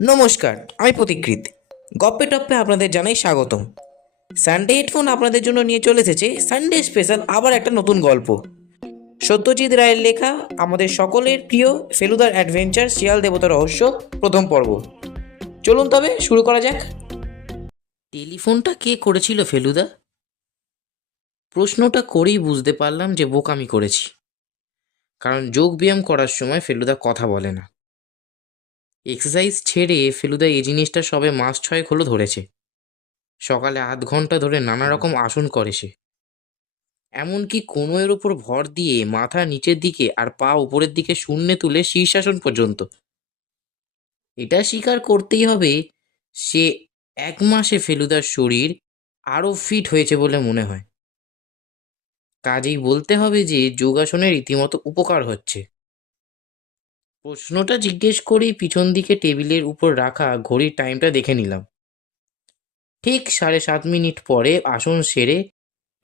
নমস্কার, আমি প্রতীকৃত। গপ্পে টপ্পে আপনাদের জানাই স্বাগতম। সানডে হেডফোন আপনাদের জন্য নিয়ে চলে এসেছে সানডে স্পেশাল আবার একটা নতুন গল্প। সত্যজিৎ রায়ের লেখা আমাদের সকলের প্রিয় ফেলুদার অ্যাডভেঞ্চার শিয়াল দেবতা রহস্য প্রথম পর্ব। চলুন তবে শুরু করা যাক। টেলিফোনটা কে করেছিল ফেলুদা? প্রশ্নটা করেই বুঝতে পারলাম যে বোকামি করেছি, কারণ যোগ ব্যায়াম করার সময় ফেলুদা কথা বলে না। এক্সারসাইজ ছেড়ে ফেলুদা এই জিনিসটা সবে মাস 6 হলো ধরেছে। সকালে আধ ঘন্টা ধরে নানা রকম আসন করে সে, এমনকি কোনোয়ের ওপর ভর দিয়ে মাথা নিচের দিকে আর পা উপরের দিকে শূন্যে তুলে শীর্ষাসন পর্যন্ত। এটা স্বীকার করতেই হবে, সে 1 মাসে ফেলুদার শরীর আরও ফিট হয়েছে বলে মনে হয়। কাজেই বলতে হবে যে যোগাসনের রীতিমতো উপকার হচ্ছে। প্রশ্নটা জিজ্ঞেস করেই পিছন দিকে টেবিলের উপর রাখা ঘড়ির টাইমটা দেখে নিলাম। ঠিক 7:30 পরে আসন সেরে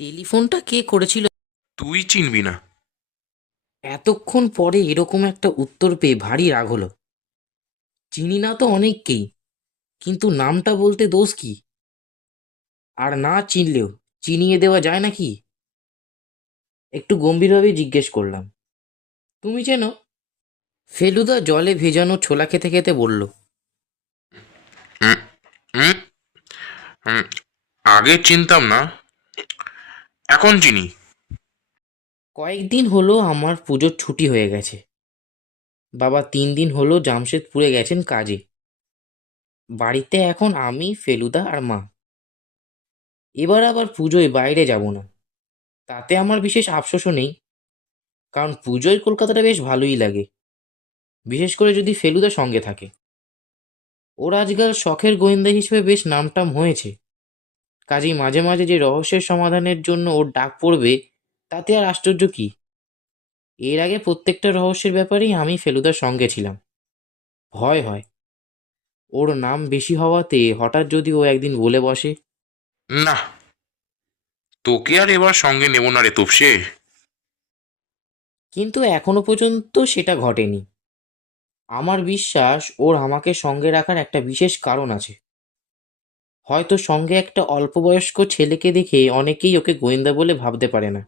টেলিফোনটা কে করেছিল? তুই চিনবি না। এতক্ষণ পরে এরকম একটা উত্তর পেয়ে ভারী রাগ হলো। চিনি না তো অনেককেই, কিন্তু নামটা বলতে দোষ কি? আর না চিনলেও চিনিয়ে দেওয়া যায় নাকি? একটু গম্ভীরভাবে জিজ্ঞেস করলাম, তুমি চেনো? ফেলুদা জলে ভেজানো ছোলা খেতে খেতে বলল, হুম, হুম, হুম, আগে চিনতাম না, এখন চিনি। কয়েকদিন হলো আমার পুজোর ছুটি হয়ে গেছে। বাবা 3 দিন হলো জামশেদপুরে গেছেন কাজে। বাড়িতে এখন আমি, ফেলুদা আর মা। এবার আবার পুজোয় বাইরে যাব না, তাতে আমার বিশেষ আফসোসও নেই, কারণ পুজোয় কলকাতাটা বেশ ভালোই লাগে, বিশেষ করে যদি ফেলুদা সঙ্গে থাকে। ওর আজকাল শখের গোয়েন্দা হিসেবে বেশ নামটাম হয়েছে। কাজেই মাঝে মাঝে যে রহস্যের সমাধানের জন্য ওর ডাক পড়বে, তাতে আর আশ্চর্য কি? এর আগে প্রত্যেকটা রহস্যের ব্যাপারেই আমি ফেলুদার সঙ্গে ছিলাম। ভয় হয় ওর নাম বেশি হওয়াতে হঠাৎ যদি ও একদিন বলে বসে। না, তোকে আর এবার সঙ্গে নেব না রে তোপসে। কিন্তু এখনো পর্যন্ত সেটা ঘটেনি। আমার বিশ্বাস ওর আমাকে সঙ্গে রাখার একটা বিশেষ কারণ আছে। হয়তো সঙ্গে একটা অল্পবয়স্ক ছেলেকে দেখে অনেকেই ওকে গোয়েন্দা বলে ভাবতে পারে না।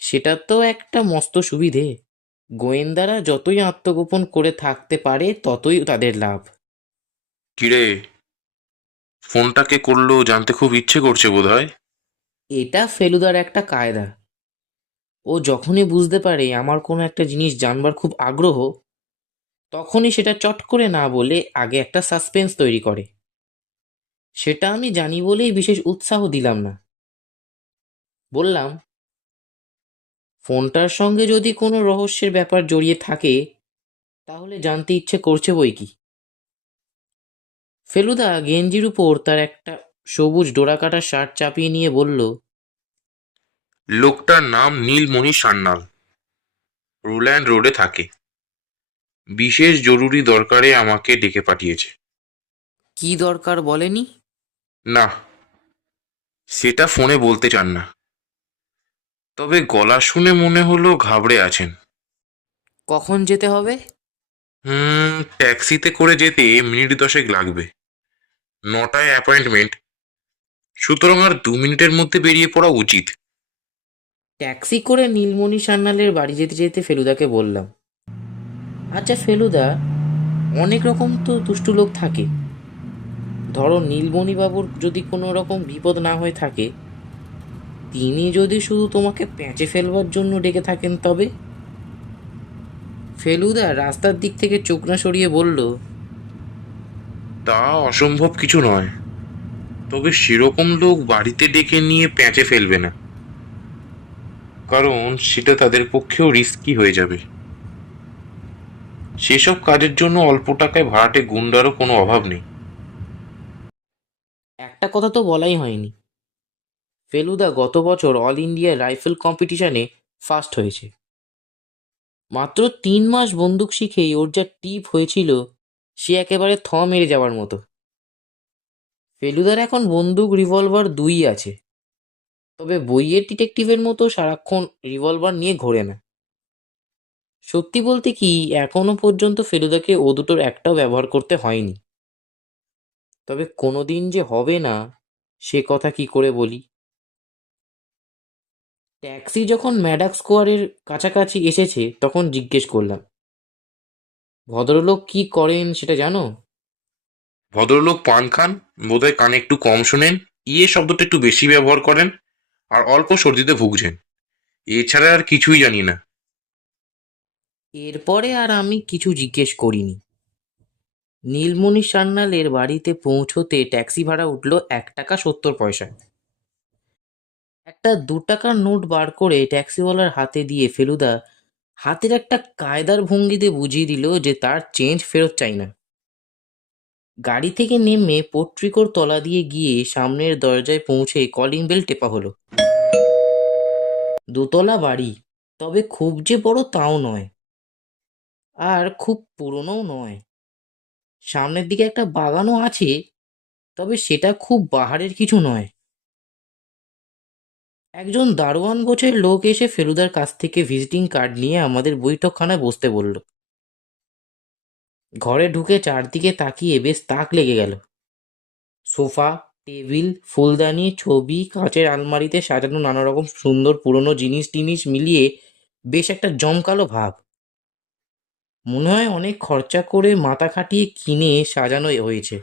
সেটা তো একটা মস্ত সুবিধে। গোয়েন্দারা যতই আত্মগোপন করে থাকতে পারে ততই তাদের লাভ। কিরে, ফোনটা কে করলো জানতে খুব ইচ্ছে করছে বোধহয়। এটা ফেলুদার একটা কায়দা। ও যখনই বুঝতে পারে আমার কোনো একটা জিনিস জানবার খুব আগ্রহ, তখনই সেটা চট করে না বলে আগে একটা সাসপেন্স তৈরি করে। সেটা আমি জানি বলেই বিশেষ উৎসাহ দিলাম না। বললাম, ফোনটার সঙ্গে যদি কোনো রহস্যের ব্যাপার জড়িয়ে থাকে, তাহলে জানতে ইচ্ছে করছে বই কি। ফেলুদা গেঞ্জির উপর তার একটা সবুজ ডোরাকাটা শার্ট চাপিয়ে নিয়ে বলল, লোকটার নাম নীলমণি সান্যাল, রোল্যান্ড রোডে থাকে। বিশেষ জরুরি দরকারে আমাকে ডেকে পাঠিয়েছে। কি দরকার বলেনি? না, সেটা ফোনে বলতে চান না, তবে গলা শুনে মনে হলো ঘাবড়ে আছেন। কখন যেতে হবে? ট্যাক্সিতে করে যেতে মিনিট 10 লাগবে। 9টায় অ্যাপয়েন্টমেন্ট, সুতরাং আর 2 মিনিটের মধ্যে বেরিয়ে পড়া উচিত। ট্যাক্সি করে নীলমণি সান্যালের বাড়ি যেতে যেতে ফেলুদাকে বললাম, আচ্ছা ফেলুদা, অনেক রকম তো দুষ্টু লোক থাকে। ধরো নীলমণি বাবুর যদি কোনো রকম বিপদ না হয়ে থাকে, তিনি যদি শুধু তোমাকে প্যাঁচে ফেলবার জন্য ডেকে থাকেন তবে? ফেলুদা রাস্তার দিক থেকে চোখ না সরিয়ে বলল, তা অসম্ভব কিছু নয়, তবে সেরকম লোক বাড়িতে ডেকে নিয়ে প্যাঁচে ফেলবে না, কারণ সেটা তাদের পক্ষেও রিস্কি হয়ে যাবে। সেসব কাজের জন্য অল্প টাকায় ভাড়াটে গুন্ডারও কোনো অভাব নেই। একটা কথা তো বলাই হয়নি, ফেলুদা গত বছর অল ইন্ডিয়া রাইফেল কম্পিটিশনে ফার্স্ট হয়েছে। মাত্র 3 মাস বন্দুক শিখেই ওর যা টিপ হয়েছিল, সে একেবারে মেরে যাওয়ার মতো। ফেলুদার এখন বন্দুক রিভলভার দুই আছে, তবে বইয়ের ডিটেকটিভের মতো সারাক্ষণ রিভলভার নিয়ে ঘোরে না। সত্যি বলতে কি, এখনো পর্যন্ত ফেলুদাকে ও দুটোর একটাও ব্যবহার করতে হয়নি। তবে কোনোদিন যে হবে না, সে কথা কি করে বলি। ট্যাক্সি যখন ম্যাডাক স্কোয়ারের কাছাকাছি এসেছে তখন জিজ্ঞেস করলাম, ভদ্রলোক কি করেন সেটা জানো? ভদ্রলোক পান খান, বোধহয় কানে একটু কম শোনেন, শব্দটা একটু বেশি ব্যবহার করেন, আর অল্প সর্দিতে ভুগছেন। এছাড়া আর কিছুই জানি না। এরপরে আর আমি কিছু জিজ্ঞেস করিনি। নীলমণি সান্যালের বাড়িতে পৌঁছোতে ট্যাক্সি ভাড়া উঠল 1 টাকা 70 পয়সা। একটা 2 টাকার নোট বার করে ট্যাক্সিওয়ালার হাতে দিয়ে ফেলুদা হাতের একটা কায়দার ভঙ্গিতে বুঝিয়ে দিল যে তার চেঞ্জ ফেরত চাই না। গাড়ি থেকে নেমে পট্রিকোর তলা দিয়ে গিয়ে সামনের দরজায় পৌঁছে কলিং বেল টেপা হলো। দোতলা বাড়ি, তবে খুব যে বড় তাও নয়, আর খুব পুরনোও নয়। সামনের দিকে একটা বাগানও আছে, তবে সেটা খুব বাহারের কিছু নয়। একজন দারোয়ান গোছের লোক এসে ফেলুদার কাছ থেকে ভিজিটিং কার্ড নিয়ে আমাদের বৈঠকখানায় বসতে বলল। ঘরে ঢুকে চারদিকে তাকিয়ে বেশ তাক লেগে গেল। সোফা, টেবিল, ফুলদানি, ছবি, কাঁচের আলমারিতে সাজানো নানা রকম সুন্দর পুরনো জিনিস টিনিস মিলিয়ে বেশ একটা জমকালো ভাব। মনে হয় অনেক খরচা করে মাথা খাটিয়ে কিনে সাজানো হয়েছে।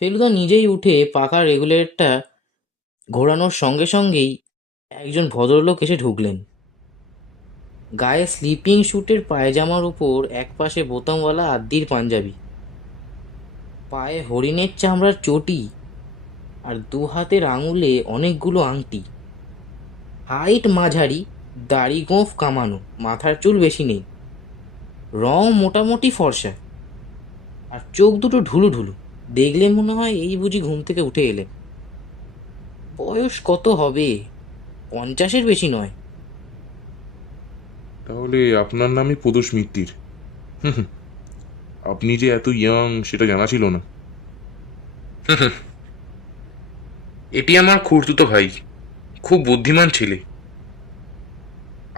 ফেলুদা নিজেই উঠে পাখার রেগুলেটরটা ঘোরানোর সঙ্গে সঙ্গেই একজন ভদ্রলোক এসে ঢুকলেন। গায়ে স্লিপিং স্যুটের পায়জামার উপর একপাশে বোতামওয়ালা আদ্দির পাঞ্জাবি, পায়ে হরিণের চামড়ার চটি, আর দু হাতের আঙুলে অনেকগুলো আংটি। হাইট মাঝারি, দাড়ি গোঁফ কামানো, মাথার চুল বেশি নেই, রং মোটামুটি ফর্সা, আর চোখ দুটো ঢুলু ঢুলু। দেখলে মনে হয় এই বুঝি ঘুম থেকে উঠে এলেন। বয়স কত হবে, 50-এর বেশি নয়। তাহলে আপনার নামই প্রদোষ মিত্তির? হুম, আপনি যে এত ইয়াং সেটা জানা ছিল না। এটি আমার খুড়তুতো ভাই, খুব বুদ্ধিমান ছেলে।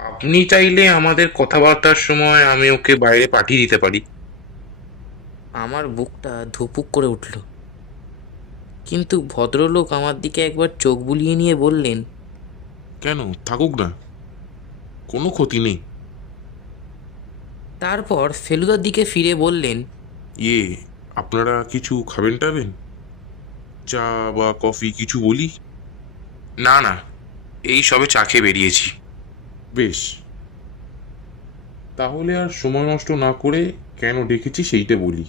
আপনি চাইলে আমাদের কথাবার্তার সময় আমি ওকে বাইরে পাঠিয়ে দিতে পারি। আমার বুকটা ধুপুক করে উঠল, কিন্তু ভদ্রলোক আমার দিকে একবার চোখ বুলিয়ে নিয়ে বললেন, কেন, থাকুক না, কোনো ক্ষতি নেই। তারপর ফেলুদার দিকে ফিরে বললেন, ইয়ে, আপনারা কিছু খাবেন টাবেন? চা বা কফি কিছু বলি? না না, এই সবে চা খেয়ে বেরিয়েছি। বেশ, তাহলে আর সময় নষ্ট না করে কেন ডেকেছি সেইটা বলি।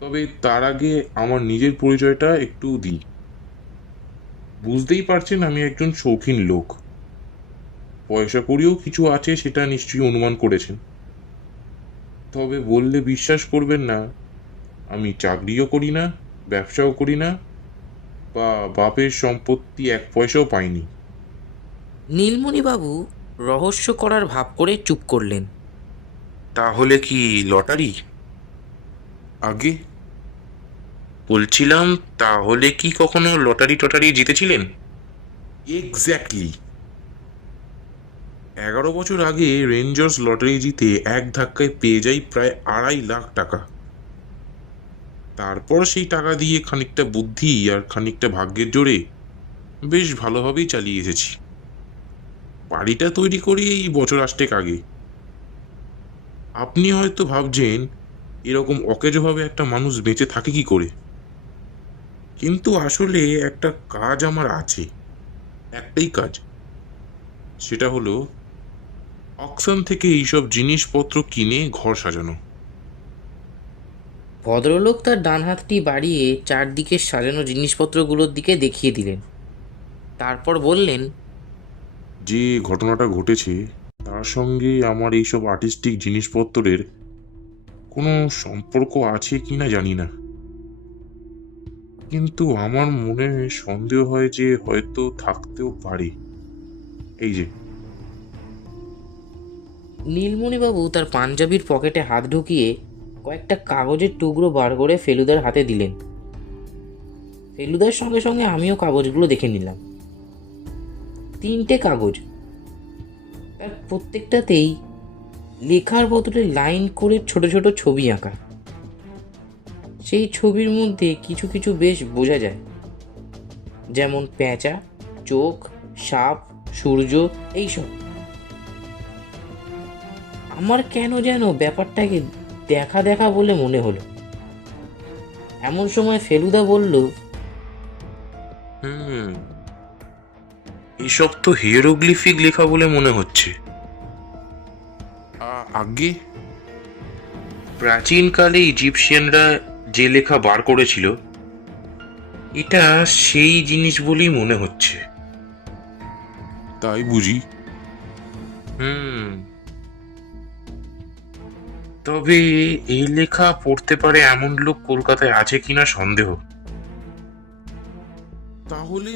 তবে তার আগে আমার নিজের পরিচয়টা একটু দিই। বুঝতেই পারছেন আমি একজন শৌখিন লোক। পয়সা কড়িও কিছু আছে সেটা নিশ্চয়ই অনুমান করেছেন। তবে বললে বিশ্বাস করবেন না, আমি চাকরিও করি না, ব্যবসাও করি না, বা বাপের সম্পত্তি 1 পয়সাও পাইনি। নীলমণিবাবু রহস্য করার ভাব করে চুপ করলেন। তাহলে কি লটারি? আগে বলছিলাম, তাহলে কি কখনো লটারি টটারি জিতেছিলেন? এক্স্যাক্টলি। 11 বছর আগে রেঞ্জার্স লটারি জিতে এক ধাক্কায় পেয়ে যাই প্রায় 2.5 লাখ টাকা। তারপর সেই টাকা দিয়ে খানিকটা বুদ্ধি আর খানিকটা ভাগ্যের জোরে বেশ ভালোভাবেই চালিয়ে এসেছি। বাড়িটা তৈরি করি এই বছর 8 আগে। আপনি হয়তো ভাবছেন এরকম অকেজোভাবে একটা মানুষ বেঁচে থাকে কি করে, কিন্তু আসলে একটা কাজ আমার আছে। একটাই কাজ, সেটা হলো অকশন থেকে এইসব জিনিসপত্র কিনে ঘর সাজানো। ভদ্রলোক তার ডান হাতটি বাড়িয়ে চারদিকে সাজানো জিনিসপত্রগুলোর দিকে দেখিয়ে দিলেন। তারপর বললেন, যে ঘটনাটা ঘটেছে তার সঙ্গে আমার এইসব আর্টিস্টিক জিনিসপত্রের কোনো সম্পর্ক আছে কিনা জানি না, কিন্তু আমার মনে সন্দেহ হয় যে হয়তো থাকতেও পারে। এই যে, নীলমণিবাবু তার পাঞ্জাবির পকেটে হাত ঢুকিয়ে কয়েকটা কাগজের টুকরো বার করে ফেলুদার হাতে দিলেন। ফেলুদার সঙ্গে সঙ্গে আমিও কাগজগুলো দেখে নিলাম। 3টে কাগজ, তার প্রত্যেকটাতেই লেখার বদলে লাইন করে ছোট ছোট ছবি আঁকা। সেই ছবির মধ্যে কিছু কিছু বেশ বোঝা যায়, যেমন পেঁচা, চোখ, সাপ, সূর্য, এইসব। আমার কেন যেন ব্যাপারটাকে দেখা দেখা বলে মনে হলো। এমন সময় ফেলুদা বলল, হুম, এসব তো হিয়েরোগ্লিফিক লেখা বলে মনে হচ্ছে। আগে প্রাচীনকালে ইজিপশিয়ানরা যে লেখা বার করেছিল, এটা সেই জিনিস বলেই মনে হচ্ছে। তাই বুঝি? হুম, তবে এই লেখা পড়তে পারে এমন লোক কলকাতায় আছে কিনা সন্দেহ। তাহলে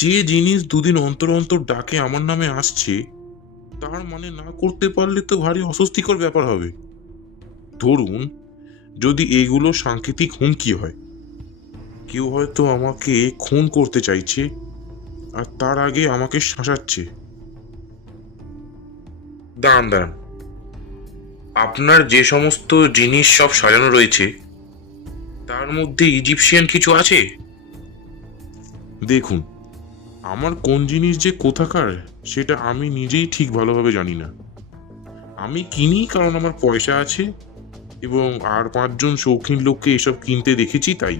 যে জিনিস দুদিন অন্তর অন্তর ডাকে আমার নামে আসছে, তার মানে না করতে পারলে তো ভারী অস্বস্তিকর ব্যাপার হবে। ধরুন, যদি এগুলো সাংকেতিক হুমকি হয়, কেউ হয়তো আমাকে খুন করতে চাইছে আর তার আগে আমাকে শাসাচ্ছে। দাঁড়ান দাঁড়ান, আপনার যে সমস্ত জিনিস সব সাজানো রয়েছে, তার মধ্যে ইজিপশিয়ান কিছু আছে? দেখুন, আমার কোন জিনিস যে কোথাকার সেটা আমি নিজেই ঠিক ভালোভাবে জানি না। আমি কিনি কারণ আমার পয়সা আছে এবং আর 5 জন শৌখিন লোককে এসব কিনতে দেখেছি, তাই।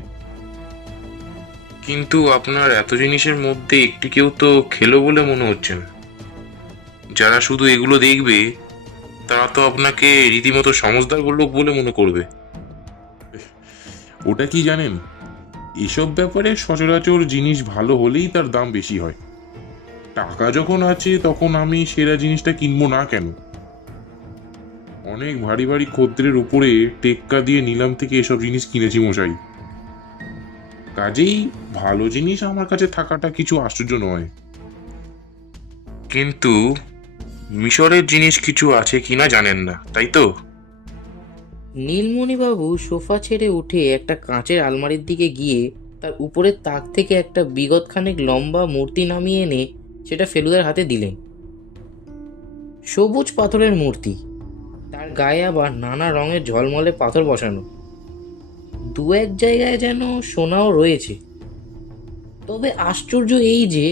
কিন্তু আপনার এত জিনিসের মধ্যে একটি কেউ তো খেলো বলে মনে হচ্ছে না। যারা শুধু এগুলো দেখবে, তারা তো আপনাকে রীতিমতো সমজদার লোক বলে মনে করবে। ওটা কি জানেন, এসব ব্যাপারে সচরাচর জিনিস ভালো হলেই তার দাম বেশি হয়। টাকা যখন আছে তখন আমি সেরা জিনিসটা কিনবো না কেন? অনেক ভারী ভারী খদ্দের উপরে টেক্কা দিয়ে নিলাম থেকে এসব জিনিস কিনেছি মশাই। কাজেই ভালো জিনিস আমার কাছে থাকাটা কিছু আশ্চর্য নয়। কিন্তু মিশরের জিনিস কিছু আছে কিনা জানেন না, তাই তো? নীলমণিবাবু সোফা ছেড়ে উঠে একটা কাঁচের আলমারির দিকে গিয়ে তার উপরের তাক থেকে একটা বিগতখানেক লম্বা মূর্তি নামিয়ে এনে সেটা ফেলুদার হাতে দিলেন। সবুজ পাথরের মূর্তি, তার গায়ে আবার নানা রঙের ঝলমলে পাথর বসানো। দু এক জায়গায় যেন সোনাও রয়েছে। তবে আশ্চর্য এই যে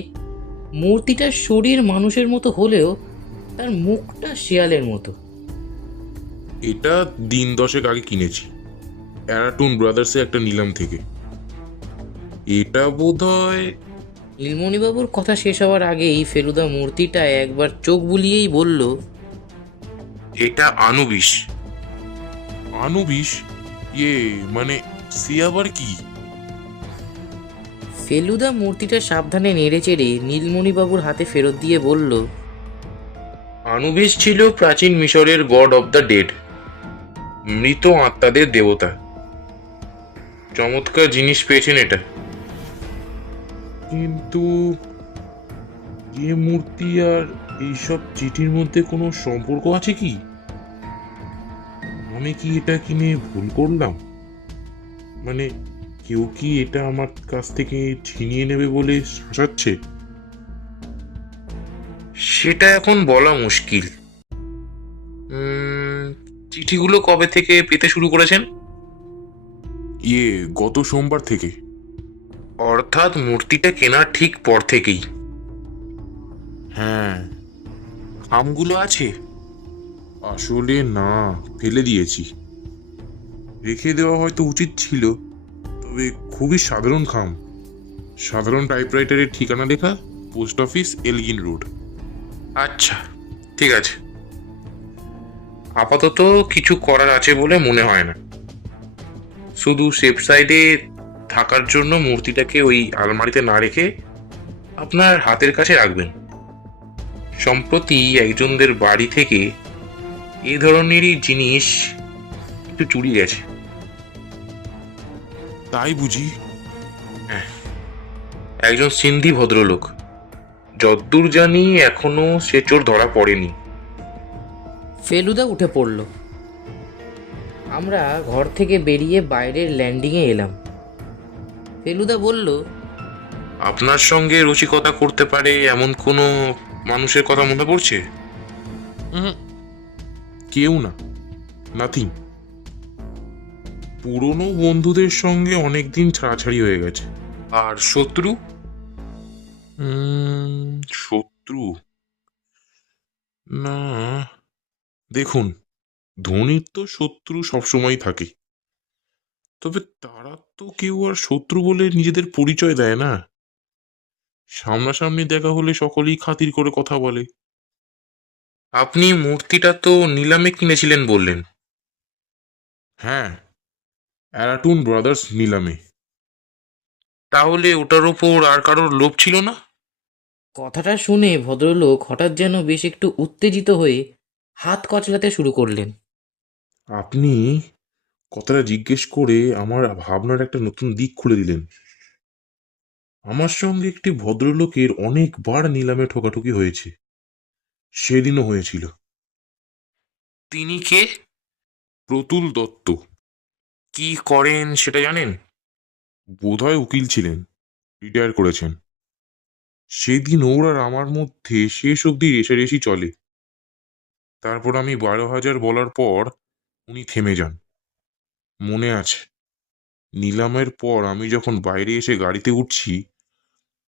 মূর্তিটার শরীর মানুষের মতো হলেও তার মুখটা শেয়ালের মতো। এটা দিন 10 আগে কিনেছি অ্যারাটুন ব্রাদার্সে একটা নিলাম থেকে। এটা বোধহয় নীলমণিবাবুর কথা শেষ হওয়ার আগেই ফেলুদা মূর্তিটা একবার চোখ বুলিয়েই বলল, এটা আনুবিস। আনুবিস? মানে সে আবার কি? ফেলুদা মূর্তিটা সাবধানে নেড়েচেড়ে নীলমণিবাবুর হাতে ফেরত দিয়ে বলল, আনুবিস ছিল প্রাচীন মিশরের গড অব দ্য ডেড, মৃত আত্মাদের দেবতা। চমৎকার জিনিস পেয়েছেন এটা। কিন্তু এ মূর্তি আর এইসব চিঠির মধ্যে কোনো সম্পর্ক আছে কি? আমি কি এটা কিনে ভুল করলাম? মানে কেউ কি এটা আমার কাছ থেকে ছিনিয়ে নেবে বলে শাসাচ্ছে? সেটা এখন বলা মুশকিল। চিঠিগুলো কবে থেকে পেতে শুরু করেছেন? গত সোমবার থেকে। অর্থাৎ মূর্তিটা কেনার ঠিক পর থেকেই। হ্যাঁ। খামগুলো আছে? আসলে না, ফেলে দিয়েছি। রেখে দেওয়া হয়তো উচিত ছিল, তবে খুবই সাধারণ খাম। সাধারণ টাইপরাইটারের ঠিকানা লেখা, পোস্ট অফিস, এলগিন রোড। আচ্ছা, ঠিক আছে। আপাতত কিছু করার আছে বলে মনে হয় না। শুধু সেফ সাইডে থাকার জন্য মূর্তিটাকে ওই আলমারিতে না রেখে আপনার হাতের কাছে রাখবেন। সম্প্রতি একজনদের বাড়ি থেকে এ ধরনেরই জিনিস একটু চুরি গেছে। তাই বুঝি? একজন সিন্ধি ভদ্রলোক, যদ্দূর জানি এখনো সে চোর ধরা পড়েনি। ফেলুদা উঠে পড়ল। আমরা ঘর থেকে বেরিয়ে বাইরের ল্যান্ডিংয়ে এলাম। ফেলুদা বলল, আপনার সঙ্গে রসিকতা করতে পারে এমন কোনো মানুষের কথা মনে পড়ছে? কেউ না, নাথিং। পুরনো বন্ধুদের সঙ্গে অনেকদিন ছাড়াছাড়ি হয়ে গেছে। আর শত্রু? শত্রু? না, দেখুন, ধোনির তো শত্রু সবসময় থাকে, তবে তারা তো কেউ আর শত্রু বলে নিজেদের পরিচয় দেয় না। সামনাসামনি দেখা হলে সকলেই খাতির করে কথা বলে। আপনি মূর্তিটা তো নিলামে কিনেছিলেন বললেন। হ্যাঁ, অ্যারাটুন ব্রাদার্স নিলামে। তাহলে ওটার ওপর আর কারোর লোভ ছিল না? কথাটা শুনে ভদ্রলোক হঠাৎ যেন বেশ একটু উত্তেজিত হয়ে হাত কচলাতে শুরু করলেন। আপনি কথাটা জিজ্ঞেস করে আমার ভাবনার একটা নতুন দিক খুলে দিলেন। আমার সঙ্গে একটি ভদ্রলোকের অনেকবার নিলামে ঠোকাঠুকি হয়েছে, সেদিনও হয়েছিল। তিনি কে? প্রতুল দত্ত। কি করেন সেটা জানেন? বোধহয় উকিল ছিলেন, রিটায়ার করেছেন। সেদিন ওর আর আমার মধ্যে শেষ অবধি রেষারেষি চলে। তারপর আমি 12,000 বলার পর উনি থেমে যান। মনে আছে, নিলামের পর আমি যখন বাইরে এসে গাড়িতে উঠছি,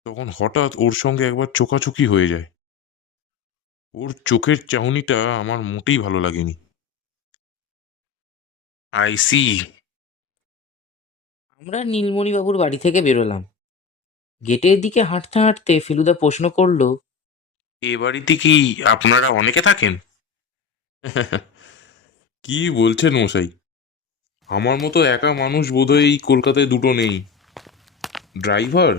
তখন হঠাৎ ওর সঙ্গে একবার চোখাচোখি হয়ে যায়। ওর চোখের চাহনিটা আমার মোটেই ভালো লাগেনি। I see. আমরা নীলমণিবাবুর বাড়ি থেকে বেরোলাম। গেটের দিকে হাঁটতে হাঁটতে ফেলুদা প্রশ্ন করলো, এ বাড়িতে কি আপনারা অনেকে থাকেন? কি বলছেন মশাই, আমার মতো একা মানুষ বোধহয় এই কলকাতায় দুটো নেই। ড্রাইভার,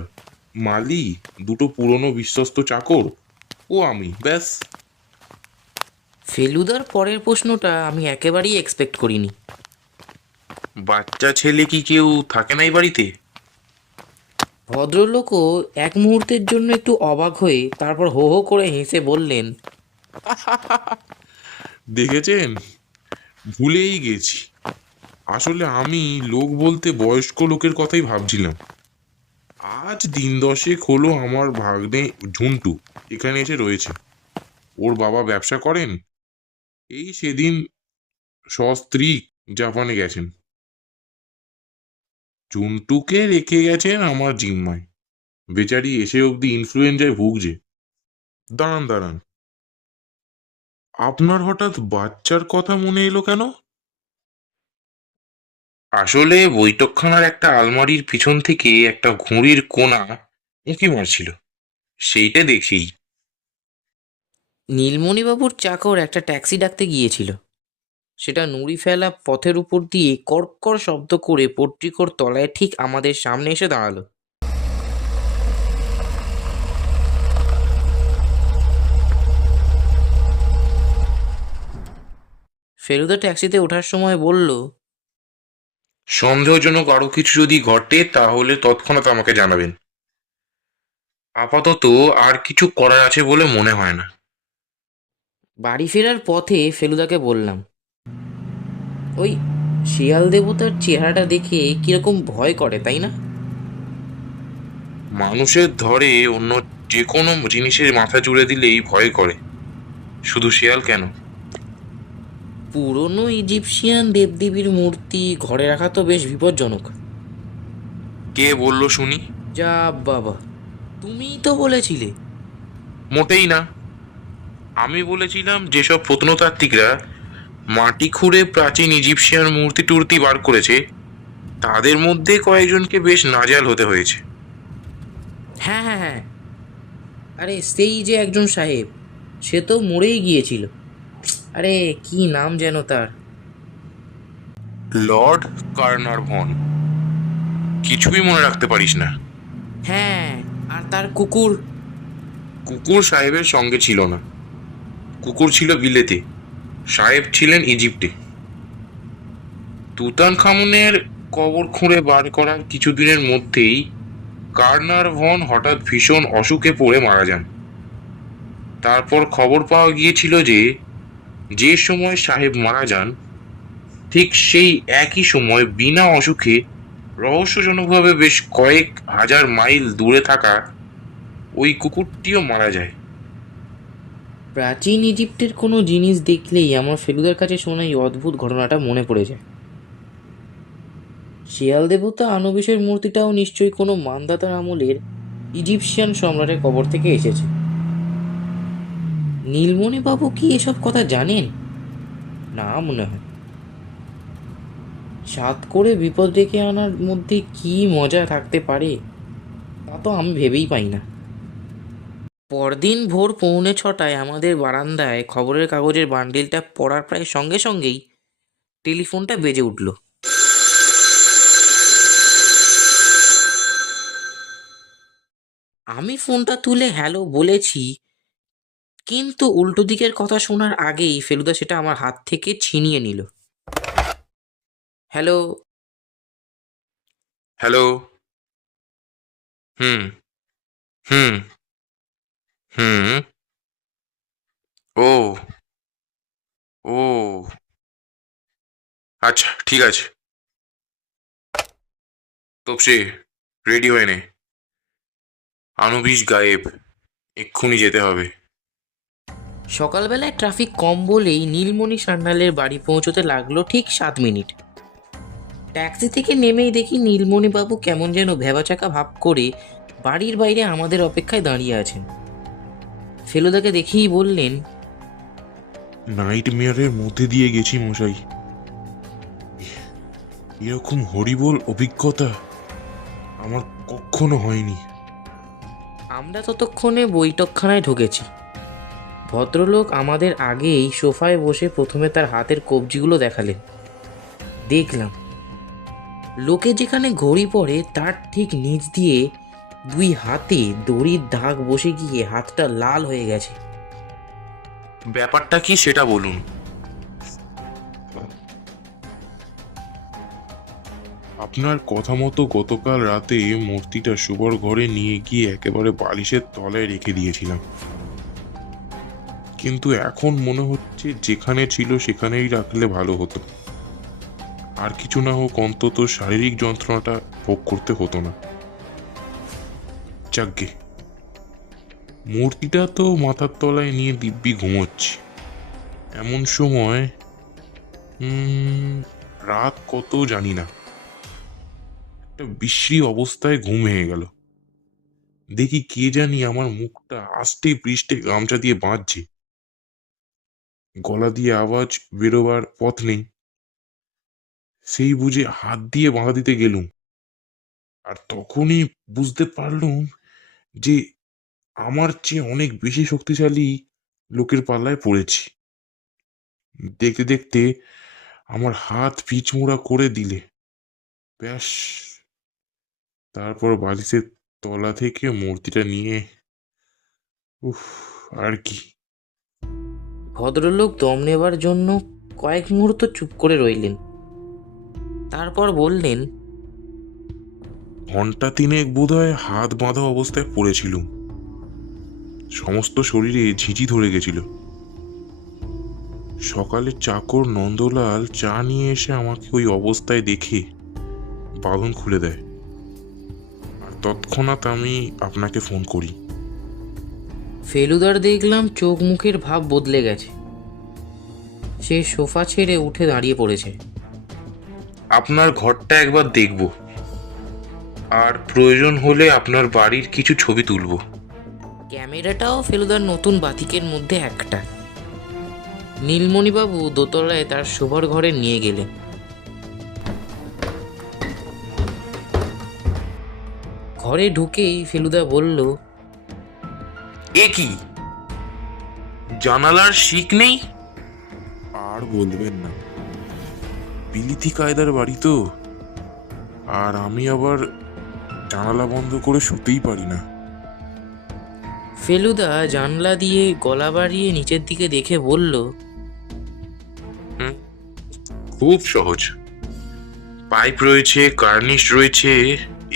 মালি, দুটো পুরনো বিশ্বস্ত চাকর, ও আমি, ব্যাস। ফেলুদার পরের প্রশ্নটা আমি একেবারেই এক্সপেক্ট করিনি। বাচ্চা ছেলে কি কেউ থাকে না এই বাড়িতে? ভদ্রলোকও এক মুহূর্তের জন্য একটু অবাক হয়ে তারপর হো হো করে হেসে বললেন, দেখেছেন, ভুলেই গেছি। আসলে আমি লোক বলতে বয়স্ক লোকের কথাই ভাবছিলাম। আজ দিন দশেক হলো আমার ভাগ্নে ঝুন্টু এখানে এসে রয়েছে। ওর বাবা ব্যবসা করেন। এই সেদিন সস্ত্রী জাপানে গেছেন। ঝুন্টুকে রেখে গেছেন আমার জিম্মায়। বেচারি এসে অবধি ইনফ্লুয়েঞ্জায় ভুগছে। দাঁড়ান দাঁড়ান, আপনার হঠাৎ বাচ্চার কথা মনে এলো কেন? আসলে বৈঠকখানার একটা আলমারির পিছন থেকে একটা ঘুড়ির কোনা উঁকি মারছিল, সেইটা দেখেই। নীলমণিবাবুর চাকর একটা ট্যাক্সি ডাকতে গিয়েছিল। সেটা নুড়ি ফেলা পথের উপর দিয়ে কড়কড় শব্দ করে পট্টিকোর তলায় ঠিক আমাদের সামনে এসে দাঁড়ালো। ফেলুদা ট্যাক্সিতে ওঠার সময় বলল, সন্দেহজনক আরো কিছু যদি ঘটে তাহলে তৎক্ষণাৎ আমাকে জানাবেন। আপাতত আর কিছু করার আছে বলে মনে হয় না। বাড়ি ফেরার পথে ফেলুদাকে বললাম, ওই শিয়াল দেবতার চেহারাটা দেখে কিরকম ভয় করে, তাই না? মানুষের ধরে অন্য যে কোনো জিনিসের মাথা জুড়ে দিলেই ভয় করে, শুধু শেয়াল কেন? পুরনো ইজিপশিয়ান দেবদেবীর মূর্তি ঘরে রাখা তো বেশ বিপজ্জনক। কে বলল শুনি? যা বাবা, তুমিই তো বলেছিলে। মোটেই না। আমি বলেছিলাম যেসব প্রত্নতাত্ত্বিকরা মাটি খুঁড়ে প্রাচীন ইজিপশিয়ান মূর্তি টুর্তি বার করেছে, তাদের মধ্যে কয়েকজনকে বেশ নাজেহাল হতে হয়েছে। হ্যাঁ হ্যাঁ হ্যাঁ, আরে সেই যে একজন সাহেব, সে তো মরেই গিয়েছিল। আরে কি নাম যেন তার? Lord Carnarvon. কিছুই মনে রাখতে পারিস না? হ্যাঁ, আর তার কুকুর। কুকুর সাহেবের সঙ্গে ছিল না, কুকুর ছিল বিলেতে, সাহেব ছিলেন ইজিপ্টে। তুতান খামুনের কবর খুঁড়ে বার করার কিছুদিনের মধ্যেই কার্নারভন হঠাৎ ভীষণ অসুখে পড়ে মারা যান। তারপর খবর পাওয়া গিয়েছিল যে যে সময় সাহেব মারা যান ঠিক সেই একই সময় বিনা অসুখে রহস্যজনকভাবে বেশ কয়েক হাজার মাইল দূরে থাকা ওই কুকুরটিও মারা যায়। প্রাচীন ইজিপ্টের কোনো জিনিস দেখলেই আমার ফেলুদার কাছে শোনা এই অদ্ভুত ঘটনাটা মনে পড়ে যায়। শিয়াল দেবতা আনুবিসের মূর্তিটাও নিশ্চয়ই কোনো মান্ধাতার আমলের ইজিপশিয়ান সম্রাটের কবর থেকে এসেছে। নীলমণি বাবু কি এসব কথা জানেন? না, মনে হয়। সাত করে বিপদ ডেকে আনার মধ্যে কি মজা থাকতে পারে তা তো আমি ভেবেই পাই না। পরদিন ভোর 6:45 আমাদের বারান্দায় খবরের কাগজের বান্ডিলটা পড়ার প্রায় সঙ্গে সঙ্গেই টেলিফোনটা বেজে উঠল। আমি ফোনটা তুলে হ্যালো বলেছি, কিন্তু উল্টো দিকের কথা শোনার আগেই ফেলুদা সেটা আমার হাত থেকে ছিনিয়ে নিল। হ্যালো। হ্যালো। হুম। হুম। হুম। ও। ও। আচ্ছা, ঠিক আছে। তপসি, রেডি হয়ে নে। আনুবিস গায়েব, এক্ষুনি যেতে হবে। সকালবেলায় ট্রাফিক কম বলেই নীলমণি সান্যালের বাড়ি পৌঁছতে লাগলো ঠিক 7 মিনিট। ট্যাক্সি থেকে নেমেই দেখি নীলমণিবাবু কেমন যেন ভ্যাবাচাকা ভাব করে বাড়ির বাইরে আমাদের অপেক্ষায় দাঁড়িয়ে আছেন। ফেলুদাকে দেখেই বললেন, নাইট মেয়ারের মধ্যে দিয়ে গেছি মশাই। এরকম হরিবোল অভিজ্ঞতা আমার কখনো হয়নি। আমরা ততক্ষণে বৈঠকখানায় ঢুকেছি। ভদ্রলোক আমাদের আগেই সোফায় বসে প্রথমে তার হাতের কবজিগুলো দেখালেন। দেখলাম লোকে যেখানে ঘড়ি পড়ে তার ঠিক নিচ দিয়ে 2 হাতে দড়ির দাগ বসে গিয়ে হাতটা লাল হয়ে গেছে। ব্যাপারটা কি সেটা বলুন। আপনার কথা মতো গতকাল রাতে মূর্তিটা শুভর ঘরে নিয়ে গিয়ে একেবারে বালিশের তলায় রেখে দিয়েছিলাম, কিন্তু এখন মনে হচ্ছে যেখানে ছিল সেখানেই রাখলে ভালো হতো। আর কিছু না হোক, অন্তত শারীরিক যন্ত্রণাটা ভোগ করতে হতো না। যাকগে, মূর্তিটা তো মাথার তলায় নিয়ে দিব্যি ঘুমোচ্ছি। এমন সময় রাত কত জানি না, একটা বিশ্রী অবস্থায় ঘুম ভেঙে গেল। দেখি কে জানি আমার মুখটা আস্তে পৃষ্ঠে গামছা দিয়ে বাঁধছে। গলা দিয়ে আওয়াজ বেরোবার পথ নেই, সেই বুঝে হাত দিয়ে বাঁধা দিতে গেলুম। আর তখনই বুঝতে পারলুম যে আমার চেয়ে অনেক বেশি শক্তিশালী লোকের পাল্লায় পড়েছি। দেখতে দেখতে আমার হাত পিছমোড়া করে দিলে, ব্যাস, তারপর বালিশের তলা থেকে মূর্তিটা নিয়ে, উফ, আর কি। ভদ্রলোক দম নেবার জন্য কয়েক মুহূর্ত চুপ করে রইলেন। তারপর বললেন, ঘন্টা তিনেক বোধহয় হাত বাঁধা অবস্থায় পড়েছিলুম। সমস্ত শরীরে ঝিঁঝি ধরে গেছিল। সকালে চাকর নন্দলাল চা নিয়ে এসে আমাকে ওই অবস্থায় দেখে বাঁধন খুলে দেয়, আর তৎক্ষণাৎ আমি আপনাকে ফোন করি। ফেলুদার দেখলাম চোখ মুখের ভাব বদলে গেছে। সে সোফা ছেড়ে উঠে দাঁড়িয়ে পড়েছে। আপনার ঘরটা একবার দেখব, আর প্রয়োজন হলে আপনার বাড়ির কিছু ছবি তুলব। ক্যামেরাটাও ফেলুদার নতুন বাতিকের মধ্যে একটা। নীলমণিবাবু দোতলায় তার শোবার ঘরে নিয়ে গেলেন। ঘরে ঢুকেই ফেলুদা বলল, এ কি, জানালার শিক নেই? আর বলবেন না, বিলিতি কায়দার বাড়ি তো, আর আমি আবার জানালা বন্ধ করে শুতেই পারি না। ফেলুদা জানলা দিয়ে গলা বাড়িয়ে নিচের দিকে দেখে বলল, খুব সহজ। পাইপ রয়েছে, কার্নিশ রয়েছে।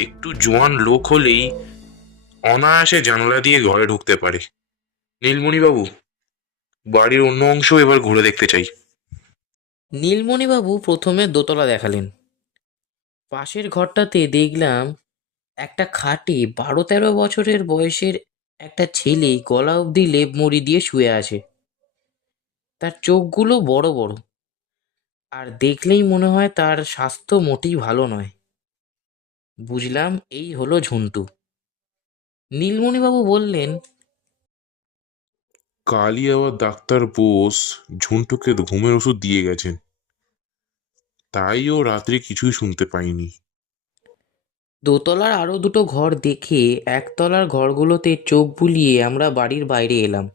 একটু জোয়ান লোক হলেই অনায়াসে জানালা দিয়ে ঘরে ঢুকতে পারে। নীলমণিবাবু, বাড়ির অন্য অংশ এবার ঘুরে দেখতে চাই। নীলমণিবাবু প্রথমে দোতলা দেখালেন। পাশের ঘরটাতে দেখলাম একটা খাটে 12-13 বছরের বয়সের একটা ছেলে গলা অবধি লেপ মুড়ি দিয়ে শুয়ে আছে। তার চোখগুলো বড় বড়, আর দেখলেই মনে হয় তার স্বাস্থ্য মোটেই ভালো নয়। বুঝলাম এই হলো ঝন্টু। নীলমণিবাবু বললেন, কালই আবার ডাক্তার বোস ঝুন্টুকে ঘুমের ওষুধ দিয়ে গেছেন, তাই ও রাত্রে কিছুই শুনতে পাইনি। দোতলার আরো দুটো ঘর দেখে একতলার ঘরগুলোতে চোখ বুলিয়ে আমরা বাড়ির বাইরে এলাম।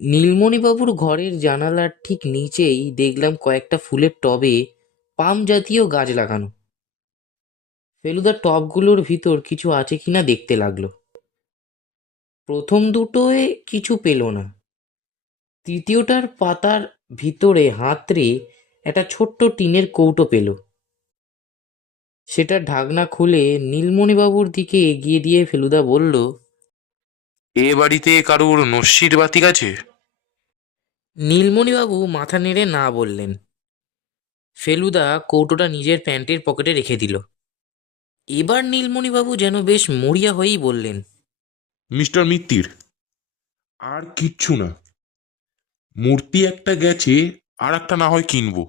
নীলমণিবাবুর ঘরের জানালার ঠিক নিচেই দেখলাম কয়েকটা ফুলের টবে পাম জাতীয় গাছ লাগানো। ফেলুদা টবগুলোর ভিতর কিছু আছে কিনা দেখতে লাগলো। প্রথম দুটোয় কিছু পেল না। তৃতীয়টার পাতার ভিতরে হাতড়ে একটা ছোট্ট টিনের কৌটো পেল। সেটা ঢাকনা খুলে নীলমণিবাবুর দিকে এগিয়ে দিয়ে ফেলুদা বলল, এ বাড়িতে কারোর নস্যির বাতিক আছে? নীলমণিবাবু মাথা নেড়ে না বললেন। ফেলুদা কৌটোটা নিজের প্যান্টের পকেটে রেখে দিল। এবার নীলমণিবাবু যেন বেশ মরিয়া হয়েই বললেন, মিস্টার মিত্তির, আর কিচ্ছু না। মূর্তি একটা গেছে, আর একটা না হয় কিনবো,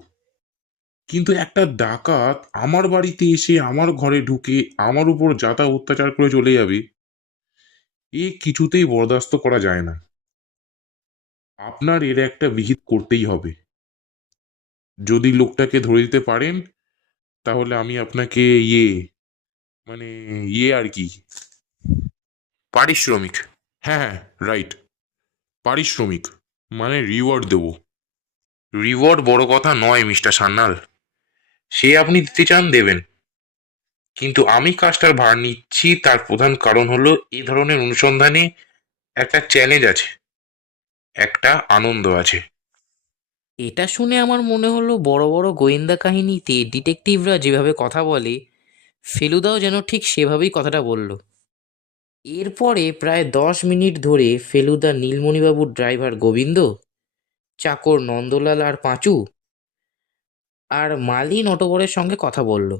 কিন্তু একটা ডাকাত আমার বাড়িতে এসে আমার ঘরে ঢুকে আমার উপর যাতা অত্যাচার করে চলে যাবে, এ কিছুতেই বরদাস্ত করা যায় না। আপনার এর একটা বিহিত করতেই হবে। যদি লোকটাকে ধরে দিতে পারেন, তাহলে আমি আপনাকে মানে আর কি। পারিশ্রমিক? হ্যাঁ হ্যাঁ, রাইট, পারিশ্রমিক, মানে রিওয়ার্ড দেবো। রিওয়ার্ড বড় কথা নয় মিস্টার সান্যাল, সে আপনি দিতে চান দেবেন, কিন্তু আমি কাজটার ভার নিচ্ছি তার প্রধান কারণ হলো এই ধরনের অনুসন্ধানে একটা চ্যালেঞ্জ আছে, একটা আনন্দ আছে। এটা শুনে আমার মনে হলো বড় বড় গোয়েন্দা কাহিনীতে ডিটেকটিভরা যেভাবে কথা বলে, ফেলুদাও যেন ঠিক সেভাবেই কথাটা বলল। এরপরে প্রায় 10 মিনিট ধরে ফেলুদা নীলমণিবাবুর ড্রাইভার গোবিন্দ, চাকর নন্দলাল আর পাঁচু, আর মালি নটবরের সঙ্গে কথা বলল।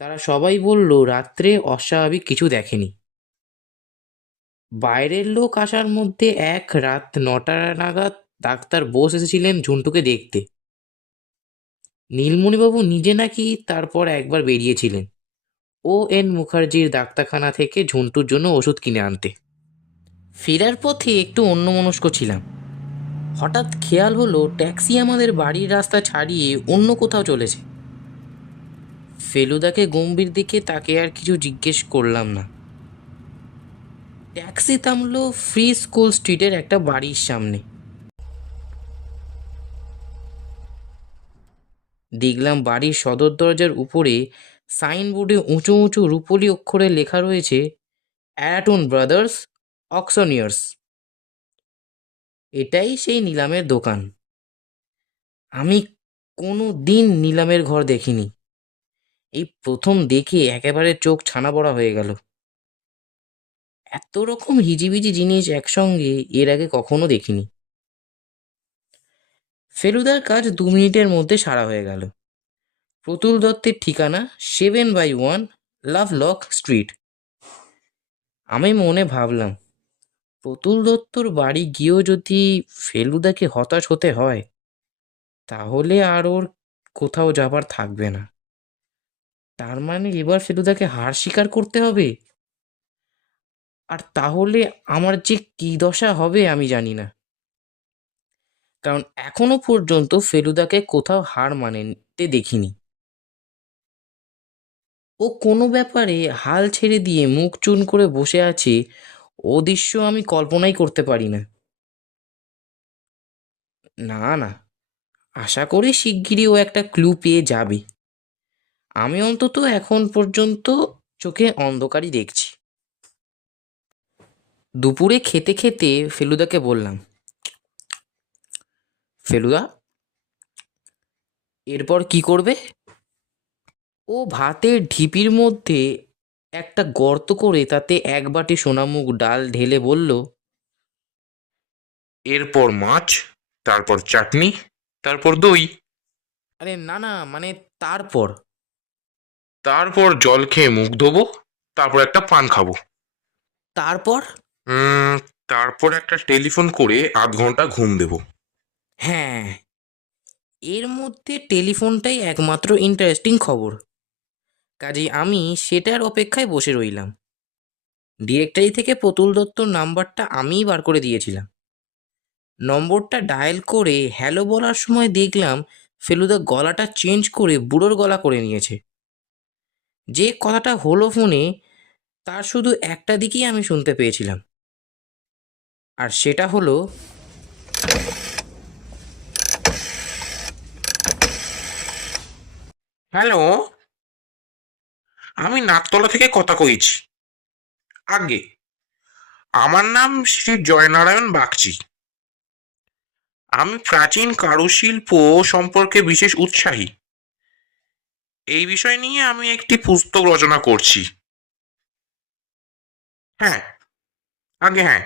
তারা সবাই বলল রাত্রে অস্বাভাবিক কিছু দেখেনি। বাইরের লোক আসার মধ্যে রাত 9টা নাগাদ ডাক্তার বোস এসেছিলেন ঝুন্টুকে দেখতে। নীলমণিবাবু নিজে নাকি তারপর একবার বেরিয়েছিলেন O.N. মুখার্জির ডাক্তারখানা থেকে ঝুন্টুর জন্য ওষুধ কিনে আনতে। ফেরার পথে একটু অন্যমনস্ক ছিলাম। হঠাৎ খেয়াল হলো ট্যাক্সি আমাদের বাড়ির রাস্তা ছাড়িয়ে অন্য কোথাও চলেছে। ফেলুদাকে গম্ভীর দিকে তাকে আর কিছু জিজ্ঞেস করলাম না। ট্যাক্সি থামলো ফ্রি স্কুল স্ট্রিটের একটা বাড়ির সামনে। দেখলাম বাড়ির সদর দরজার উপরে সাইনবোর্ডে উঁচু উঁচু রূপোলি অক্ষরে লেখা রয়েছে, অ্যারাটুন ব্রাদার্স অকশনিয়ার্স। এটাই সেই নিলামের দোকান। আমি কোনো দিন নিলামের ঘর দেখিনি। এই প্রথম দেখে একেবারে চোখ ছানা বড়া হয়ে গেল। এত রকম হিজিবিজি জিনিস একসঙ্গে এর আগে কখনো দেখিনি। ফেলুদার কাজ 2 মিনিটের মধ্যে সারা হয়ে গেল। প্রতুল দত্তের ঠিকানা 7/1 লাভলক স্ট্রিট। আমি মনে ভাবলাম, প্রতুল দত্তর বাড়ি গিয়েও যদি ফেলুদাকে হতাশ হতে হয়, তাহলে আর ওর কোথাও যাবার থাকবে না। তার মানে এবার ফেলুদাকে হার স্বীকার করতে হবে। আর তাহলে আমার যে কি দশা হবে আমি জানি না, কারণ এখনো পর্যন্ত ফেলুদাকে কোথাও হার মানতে দেখিনি। ও কোনো ব্যাপারে হাল ছেড়ে দিয়ে মুখ চুন করে বসে আছে, ও দৃশ্য আমি কল্পনাই করতে পারি না। না না, আশা করি শিগগিরই ও একটা ক্লু পেয়ে যাবে। আমি অন্তত এখন পর্যন্ত চোখে অন্ধকারই দেখছি। দুপুরে খেতে খেতে ফেলুদাকে বললাম, ফেলুদা, এরপর কি করবে? ও ভাতের ঢিপির মধ্যে একটা গর্ত করে তাতে 1 বাটি সোনামুগ ডাল ঢেলে বলল, এরপর মাছ, তারপর চাটনি, তারপর দই, আরে না না, মানে তারপর। তারপর জল খেয়ে মুখ ধোবো, তারপর একটা পান খাবো। তারপর? উম, তারপর একটা টেলিফোন করে 0.5 ঘন্টা ঘুম দেব। হ্যাঁ, এর মধ্যে টেলিফোনটাই একমাত্র ইন্টারেস্টিং খবর। কাজেই আমি সেটার অপেক্ষায় বসে রইলাম। ডিরেক্টরি থেকে প্রতুল দত্তর নাম্বারটা আমিই বার করে দিয়েছিলাম। নম্বরটা ডায়াল করে হ্যালো বলার সময় দেখলাম ফেলুদা গলাটা চেঞ্জ করে বুড়োর গলা করে নিয়েছে। যে কথাটা হলো ফোনে তার শুধু একটা দিকেই আমি শুনতে পেয়েছিলাম, আর সেটা হলো, হ্যালো, আমি নাকতলা থেকে কথা কইছি। আগে, আমার নাম শ্রী জয়নারায়ণ বাগচি। আমি প্রাচীন কারুশিল্প সম্পর্কে বিশেষ উৎসাহী। এই বিষয় নিয়ে আমি একটি পুস্তক রচনা করছি। হ্যাঁ, আগে হ্যাঁ,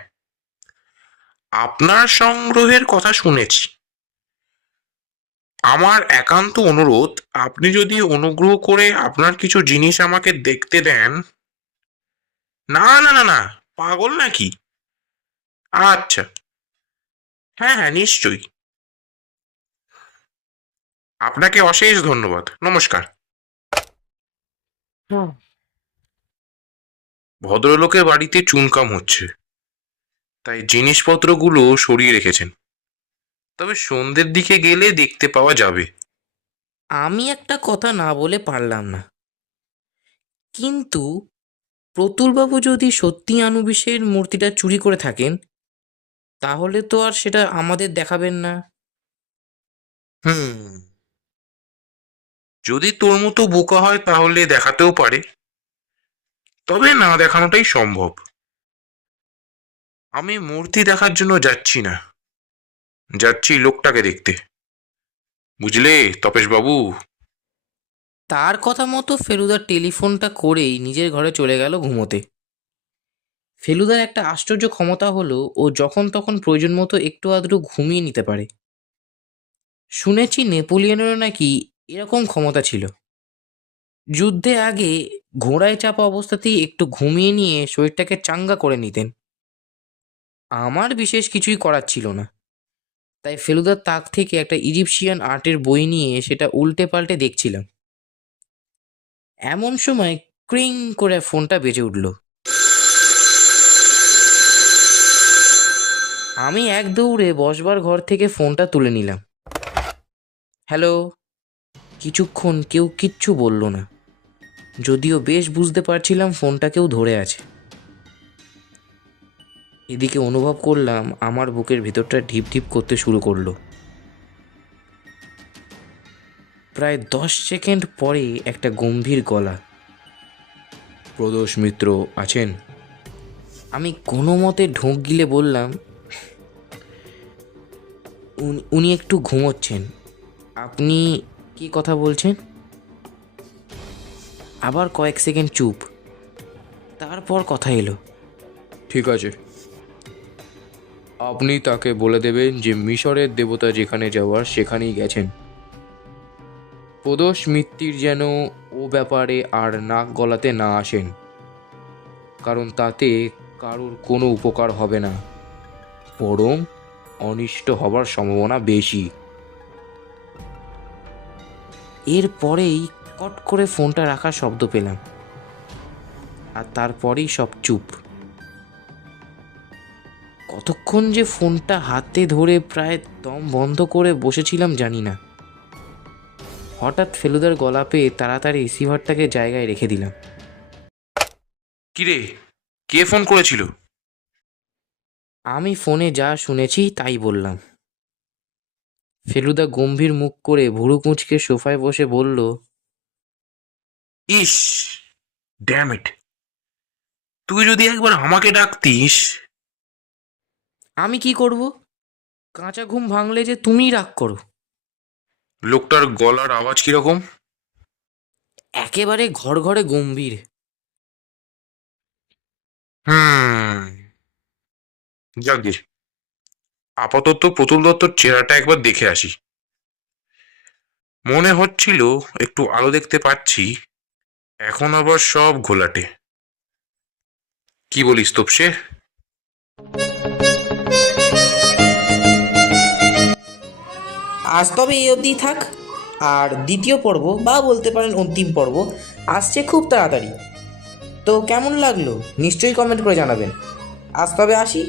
আপনার সংগ্রহের কথা শুনেছি। আমার একান্ত অনুরোধ, আপনি যদি অনুগ্রহ করে আপনার কিছু জিনিস আমাকে দেখতে দেন। না না না না, পাগল নাকি? আচ্ছা, হ্যাঁ হ্যাঁ, নিশ্চয়ই। আপনাকে অশেষ ধন্যবাদ, নমস্কার। ভদ্রলোকের বাড়িতে চুনকাম হচ্ছে, তাই জিনিসপত্রগুলো সরিয়ে রেখেছেন। তবে সন্ধ্যের দিকে গেলে দেখতে পাওয়া যাবে। আমি একটা কথা না বলে পারলাম না। কিন্তু প্রতুলবাবু যদি সত্যি আনুবিসের মূর্তিটা চুরি করে থাকেন, তাহলে তো আর সেটা আমাদের দেখাবেন না। হুম, যদি তোর মতো বোকা হয় তাহলে দেখাতেও পারে, তবে না দেখানোটাই সম্ভব। আমি মূর্তি দেখার জন্য যাচ্ছি না, যাচ্ছি লোকটাকে দেখতে। বুঝলে তপেশ বাবু? তার কথা মতো ফেলুদা টেলিফোনটা করেই নিজের ঘরে চলে গেল ঘুমোতে। ফেলুদার একটা আশ্চর্য ক্ষমতা হলো ও যখন তখন প্রয়োজন মতো একটু আধটু ঘুমিয়ে নিতে পারে। শুনেছি নেপোলিয়নেরও নাকি এরকম ক্ষমতা ছিল। যুদ্ধে আগে ঘোড়ায় চাপা অবস্থাতেই একটু ঘুমিয়ে নিয়ে শরীরটাকে চাঙ্গা করে নিতেন। আমার বিশেষ কিছুই করার ছিল না, তাই ফেলুদার তাক থেকে একটা ইজিপশিয়ান আর্টের বই নিয়ে সেটা উল্টে পাল্টে দেখছিলাম। এমন সময় ক্রিং করে ফোনটা বেজে উঠল। আমি এক দৌড়ে বসবার ঘর থেকে ফোনটা তুলে নিলাম। হ্যালো। কিছুক্ষণ কেউ কিচ্ছু বলল না, যদিও বেশ বুঝতে পারছিলাম ফোনটা কেউ ধরে আছে। এদিকে অনুভব করলাম আমার বুকের ভেতরটা ঢিপ ঢিপ করতে শুরু করলো। প্রায় 10 সেকেন্ড পরে একটা গম্ভীর গলা, প্রদোষ মিত্র আছেন? আমি কোনো মতে ঢোক গিলে বললাম, উনি একটু ঘুমোচ্ছেন। আপনি কি কথা বলছেন? আবার কয়েক সেকেন্ড চুপ, তারপর কথা এলো, ঠিক আছে, আপনি তাকে বলে দেবেন যে মিশরের দেবতা যেখানে যাওয়ার সেখানেই গেছেন। প্রদোষ মিত্তির যেন ও ব্যাপারে আর নাক গলাতে না আসেন, কারণ তাতে কারোর কোনো উপকার হবে না, বরং অনিষ্ট হবার সম্ভাবনা বেশি। এরপরেই কট করে ফোনটা রাখার শব্দ পেলাম, আর তারপরেই সব চুপ। কতক্ষণ যে ফোনটা হাতে ধরে প্রায় দম বন্ধ করে বসেছিলাম জানি না। হঠাৎ ফেলুদার গলা পেয়ে তাড়াতাড়ি রিসিভারটাকে জায়গায় রেখে দিলাম। কিরে, কে ফোন করেছিল? আমি ফোনে যা শুনেছি তাই বললাম। ফেলুদা গম্ভীর মুখ করে ভুরু কুঁচকে সোফায় বসে বলল, ইস, ড্যাম ইট, তুই যদি একবার আমাকে ডাকতিস। আমি কি করব? কাঁচা ঘুম ভাঙলে যে তুমিই রাগ করো। লোকটার গলার আওয়াজ কিরকম? একেবারে ঘর ঘরে গম্ভীর। হুম, যাকগে, আপাতত প্রতুল দত্তর চেহারাটা একবার দেখে আসি। মনে হচ্ছিল একটু আলো দেখতে পাচ্ছি, এখন আবার সব ঘোলাটে। কি বলিস তোপসে? আজ তবে এই অবধিই থাক। আর দ্বিতীয় পর্ব বা বলতে পারেন অন্তিম পর্ব আসছে খুব তাড়াতাড়ি। তো কেমন লাগলো নিশ্চয়ই কমেন্ট করে জানাবেন। আজ তবে আসি।